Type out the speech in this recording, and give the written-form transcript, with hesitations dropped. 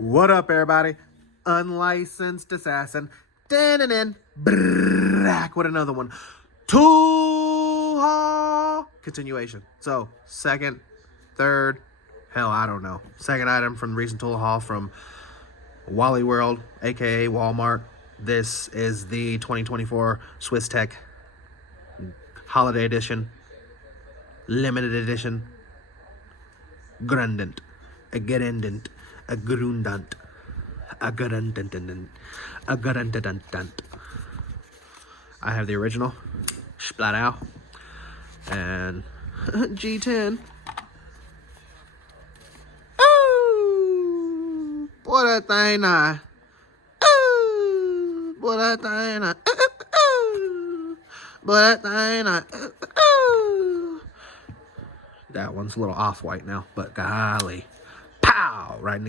What up, everybody? Unlicensed assassin. Back with another one. Tool haul continuation. So, second, third, hell, I don't know. Second item from the recent tool haul from Wally World, aka Walmart. This is the 2024 Swiss Tech Holiday Edition, Limited Edition, Gerundet, a Gerundet, a Gerundet, a Gerundet, a Gerundet. I have the original, splat out, and G10. Ooh, boy, that thing, ooh, boy, that thing, ooh, boy, that thing, ooh. That one's a little off-white now, but golly, pow, right in the